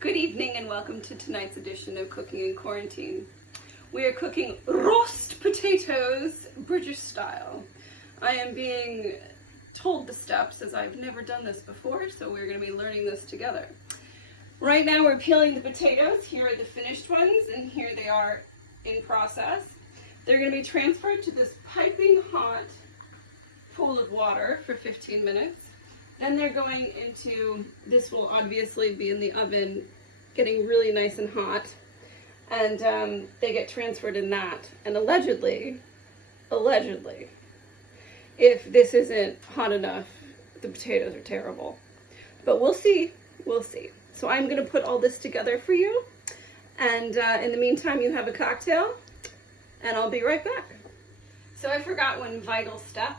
Good evening and welcome to tonight's edition of Cooking in Quarantine. We are cooking roast potatoes, British style. I am being told the steps as I've never done this before, so we're going to be learning this together. Right now we're peeling the potatoes. Here are the finished ones and here they are in process. They're going to be transferred to this piping hot pool of water for 15 minutes. Then they're going into, this will obviously be in the oven, getting really nice and hot. And they get transferred in that. And allegedly, if this isn't hot enough, the potatoes are terrible. But we'll see. So I'm going to put all this together for you. And in the meantime, you have a cocktail. And I'll be right back. So I forgot one vital step.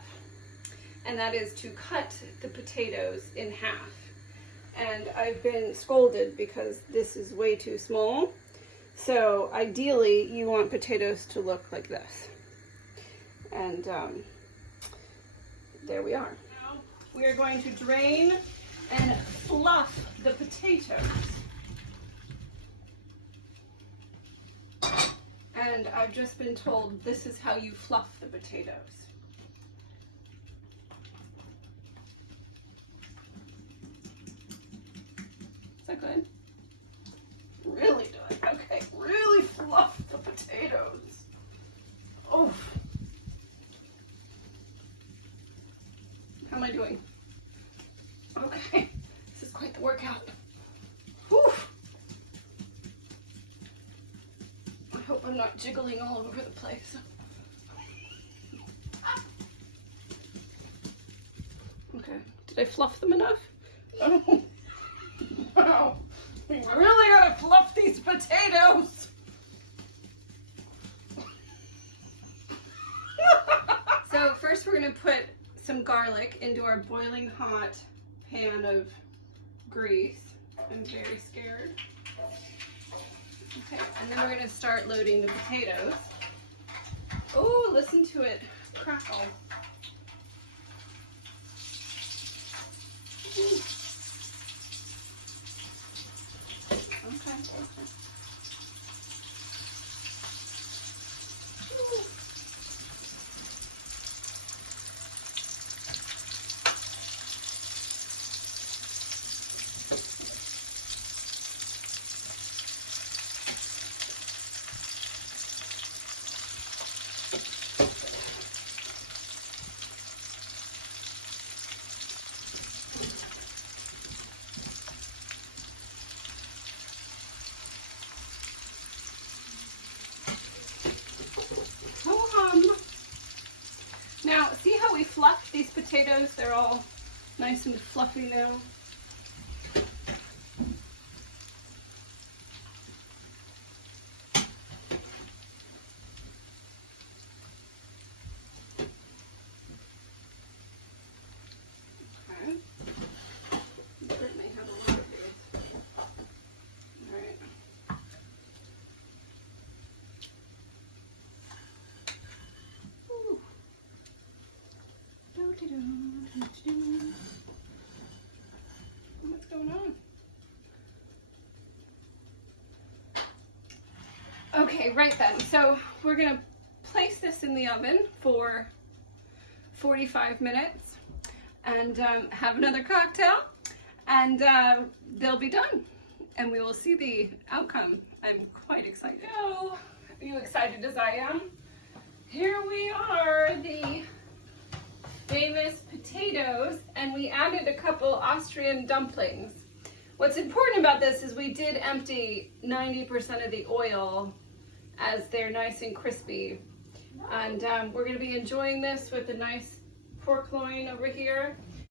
And that is to cut the potatoes in half. And I've been scolded because this is way too small. So ideally you want potatoes to look like this. And there we are. Now we are going to drain and fluff the potatoes. And I've just been told this is how you fluff the potatoes. Is that good? Really good. Okay, really fluff the potatoes. Oh. How am I doing? Okay, this is quite the workout. Whew. I hope I'm not jiggling all over the place. Okay, did I fluff them enough? Oh. Wow, we really gotta fluff these potatoes. So first we're gonna put some garlic into our boiling hot pan of grease. I'm very scared. Okay, and then we're gonna start loading the potatoes. Oh, listen to it crackle. Okay. Now, see how we fluffed these potatoes? They're all nice and fluffy now. Okay. Certainly have a lot of these. All right. What's going on? Okay, right then. So we're gonna place this in the oven for 45 minutes and have another cocktail, and they'll be done. And we will see the outcome. I'm quite excited. Oh, are you excited as I am? Here we are, the famous potatoes, and we added a couple Austrian dumplings. What's important about this is we did empty 90% of the oil as they're nice and crispy. And we're going to be enjoying this with a nice pork loin over here.